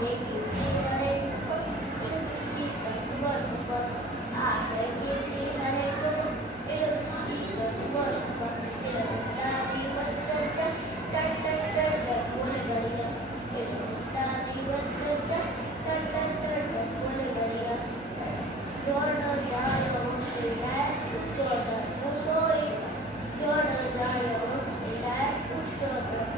आगे कीर्ति हरे इरुस्की बस पर आगे कीर्ति हरे इरुस्की बस पर इरुस्ता जीवन चर्चा टट टट टट टट बोले बढ़िया इरुस्ता जीवन चर्चा टट टट टट टट बोले बढ़िया जोड़ जायो तेरा उच्चतर रसोई जोड़ जायो तेरा उच्चतर